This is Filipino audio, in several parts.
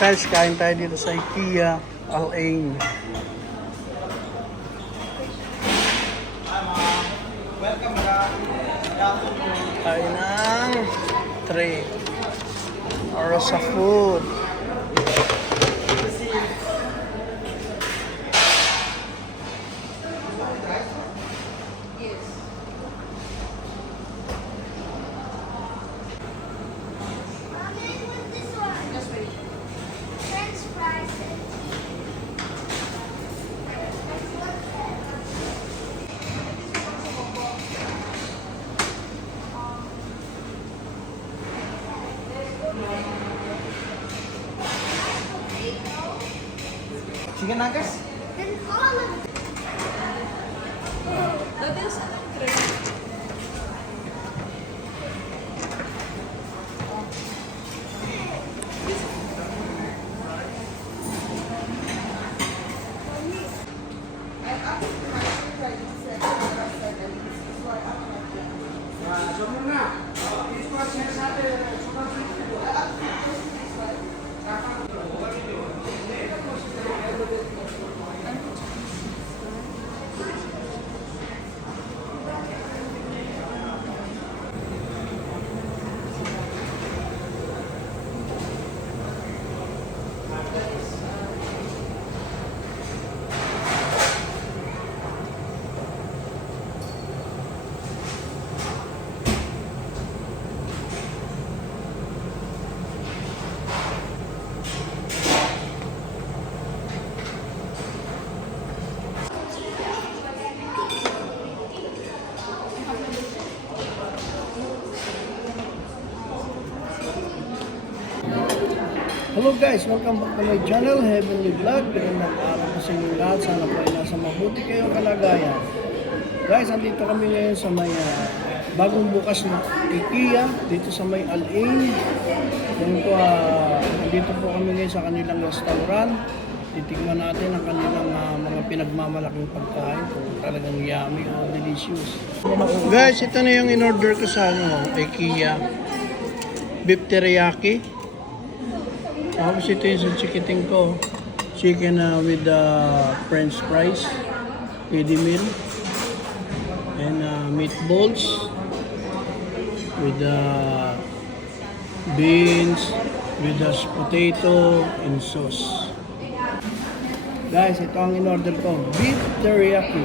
Guys, kain tayo dito sa IKEA Al-Ain. Kain ng tray para sa food. Chicken nuggets? Hello guys, welcome back to my channel, Heavenly Vlog. Pinagandang araw po sa inyo lahat. Sana po ay nasa mabuti kayong kalagayan. Guys, andito kami ngayon sa may bagong bukas na IKEA dito sa may Al-Ain. Andito po kami ngayon sa kanilang restaurant. Titikman natin ang kanilang mga pinagmamalaking pagkain kung talagang yummy o delicious. Guys, ito na yung in-order ko sa IKEA. Beef teriyaki. Tapos ito yung sa chicken ko. Chicken with french fries, pidi meal, and meatballs with beans, with potato and sauce. Guys, ito ang in-order ko. Beef teriyaki.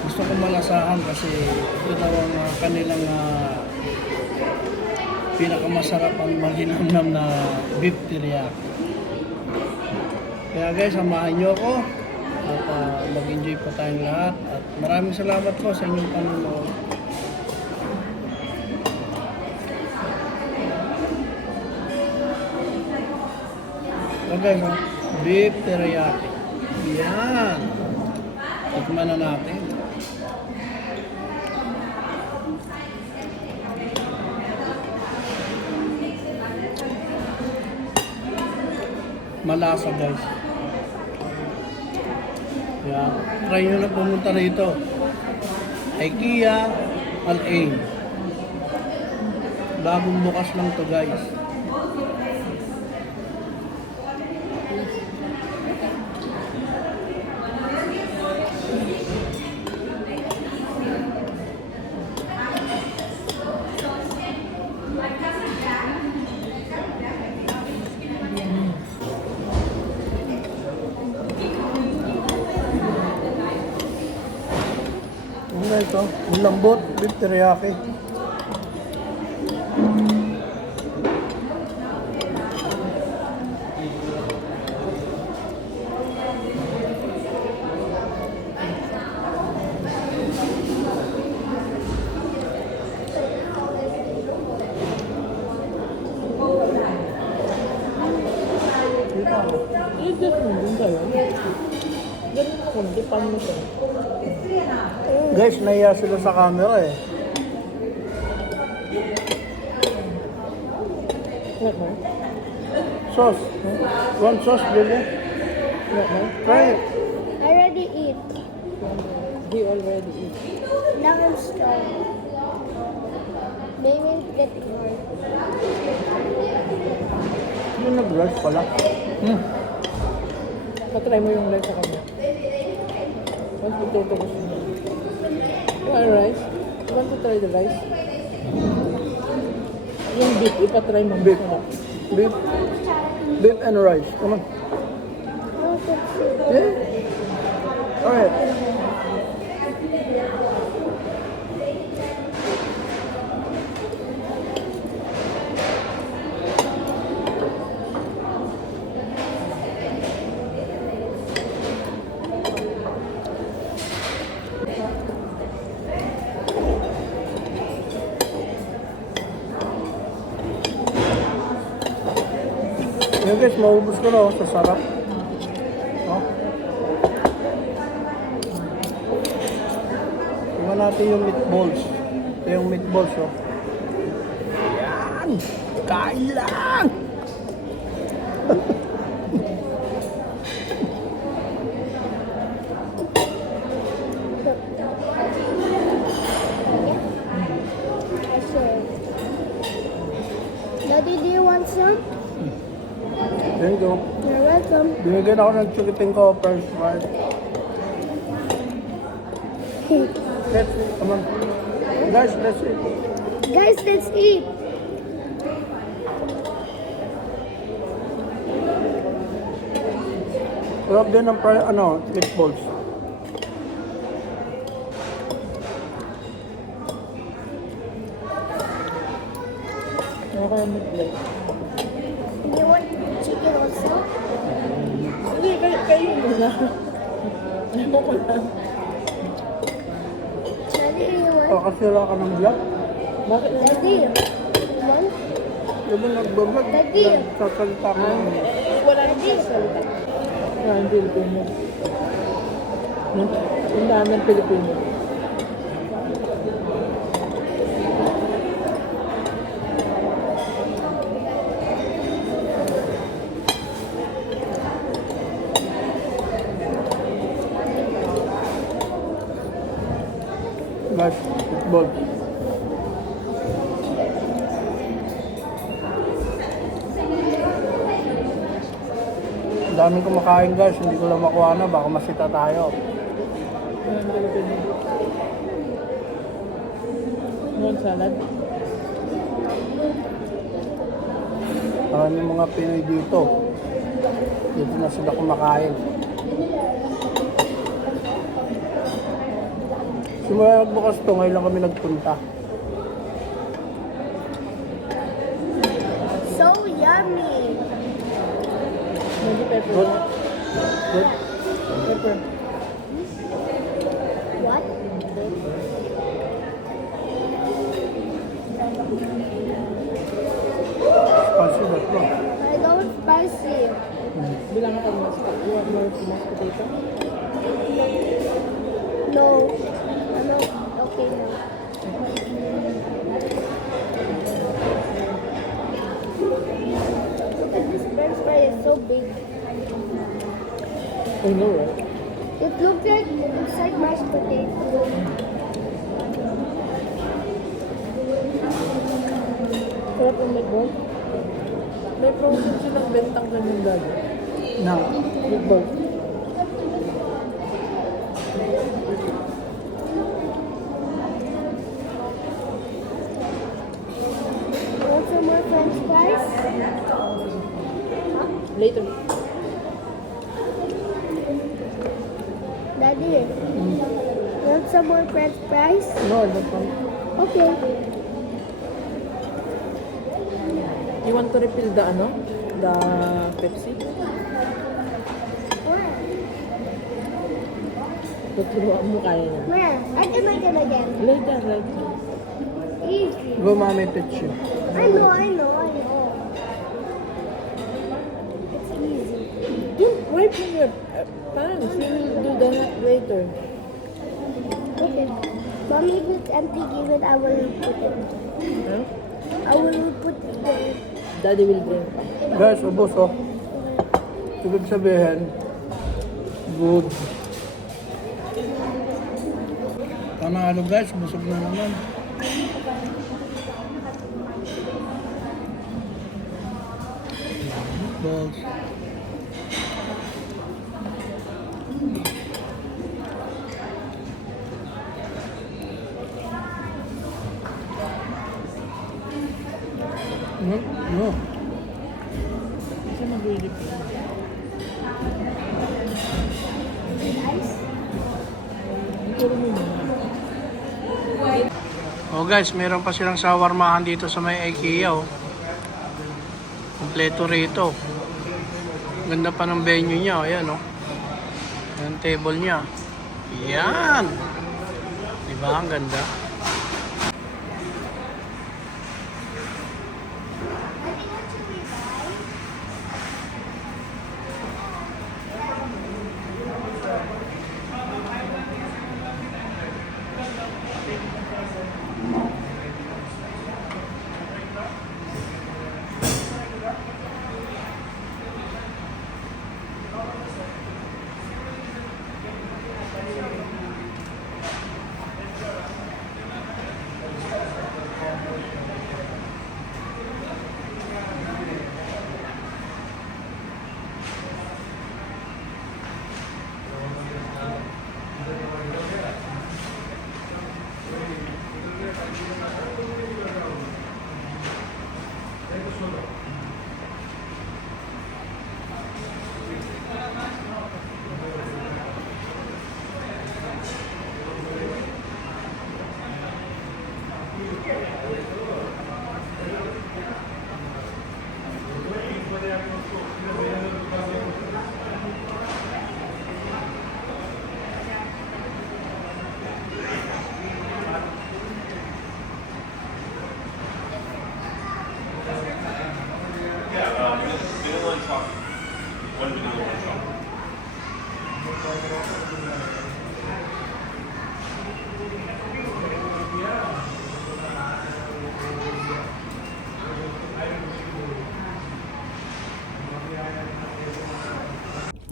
Gusto ko malasahan kasi ito daw ang kanilang pinakamasarap ang malinamnam na beef teriyaki. Kaya guys, samahan nyo ako at mag-enjoy po tayong lahat. At maraming salamat po sa inyong panonood. So guys, beef teriyaki. Yan. Tikman na natin. Malasa guys. Kaya try nyo na pumunta rito. IKEA Al-Ain. Bagong bukas lang to guys. Ano ito? Ang lambot, beef teriyaki. Guys, nahiya sila sa camera eh. Sauce. One sauce, Billy. Try it. I already eat. He already eat. Now I'm strong. Maybe get hard. siya nag-rush pala. Patry mo yung rice sa kanya. Once potato gusto mo. You want rice? You want to try the rice? Yung beef, ipatry mo. Beef. Beef. Beef and rice. Come on. No, that's it. Yeah. Alright. Yan guys, maubos ko na oh, sa sarap. Oh. Tingnan natin yung meatballs. Ito yung meatballs oh. Yan! Kain lang! I said. Daddy, do you want some? There you go. You're welcome. Binigyan ako ng chikiting ko first right. Let's eat. Come on. Guys, let's eat. Guys, let's eat. Sarap din ng meatballs. Ano kaya mag-play? Do you want chicken also? Hindi, kayo muna. Ano ko lang? Daddy, you want? O, kasi wala ka ng vlog. Bakit na? Daddy, you want? Yung mga nagbablog, Daddy. nagsasalita ka ng Wala nang sasalita. Ah, ang Pilipino. Ang dami ng Pilipino. guys, meatballs. Ang dami kumakain guys, hindi ko lang makuha na, baka masita tayo. Ang Pilipino. Noon salad. Maraming mga Pinoy dito. Dito na sila kumakain. Simula nagbukas to, ngayon lang kami nagpunta. So yummy. Maybe pepper. Good. Good. Pepper. What? Spicy that one. I don't want spicy. Bilang ako ng mashed potato. You want more mashed potato? No. Ano? Okay now. Look at this French fry, it's so big. I know, right? It looks like it's like mashed potato. Sarap ang meatball. May frozen silang bentang ganyan dati. Na, Meatball. Want some more French fries? Later. Daddy, want some more French fries? no, I don't want. Okay. You want to refill the ano? The Pepsi? Where? Tuturuan mo kaya niya. Where? I can make it again. Later, later. Easy. Go mommy, teach you. I know. It's easy. Don't wipe from your pants. You will do that later. Okay. Mommy, if it's empty, give it. I will put it. Huh? I will put it there. Daddy will drink. Guys, ubos oh. Ibig sabihin, good. Panalo guys, busog na naman. balls. No, no. Kasi mag-ready pa. Ituro mo muna. Oh guys, meron pa silang shawarmahan dito sa may IKEA oh. Kompleto rito. Ganda pa ng venue niya, oh, ayan oh. Yung table niya. Yan. Diba? Ang ganda.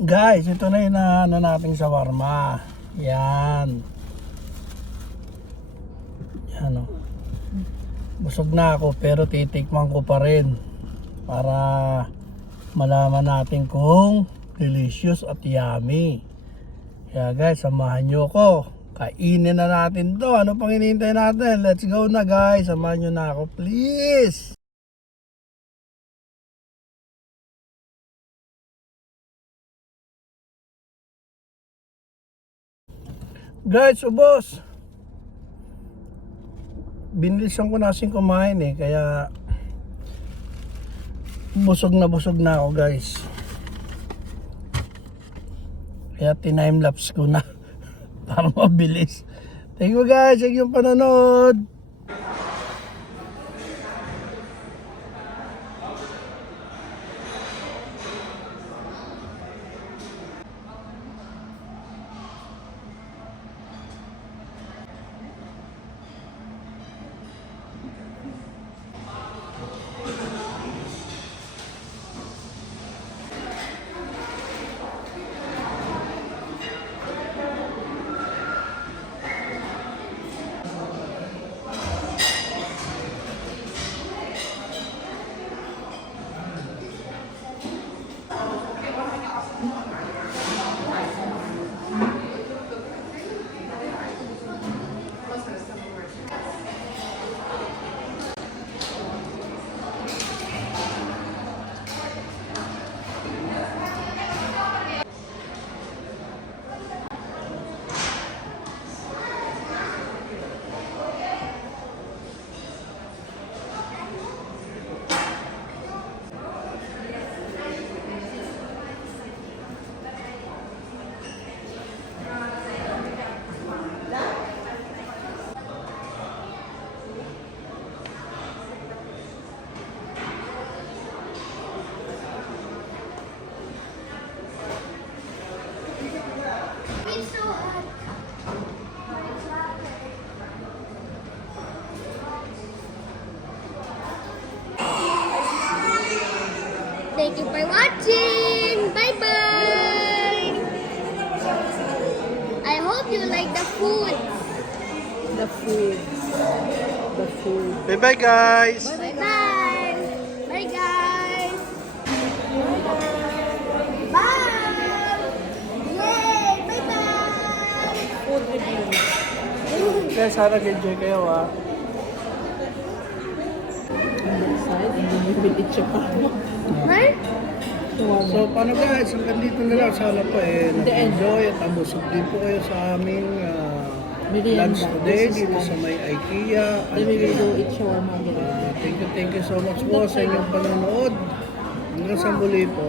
Guys, ito na yung ano nating shawarma. Yan. Yan o. Busog na ako pero titikman ko pa rin para malaman natin kung delicious at yummy. Kaya guys, samahan nyo ko. Kainin na natin to. Ano pang hinihintay natin? Let's go na guys. Samahan nyo na ako please. Guys, ubos. Binilisan ko na kasing kumain eh, kaya busog na ako guys. Kaya time-lapse ko na para mabilis. Thank you guys sa inyong panonood. Thank you for watching. Bye bye. I hope you like the food. The food. The food. Bye bye guys. Bye bye. Bye guys. guys, sana enjoy kayo ah. On that side, and then we will eat shawarma. Right? Shawarma. So paano guys, hanggang dito na lang. Sana po nag-enjoy at abusog din po kayo sa aming Merienda. lunch today This is dito lunch. sa may IKEA. Then we will do eat shawarma again. Thank you so much po sa inyong panonood. Hanggang sa muli po.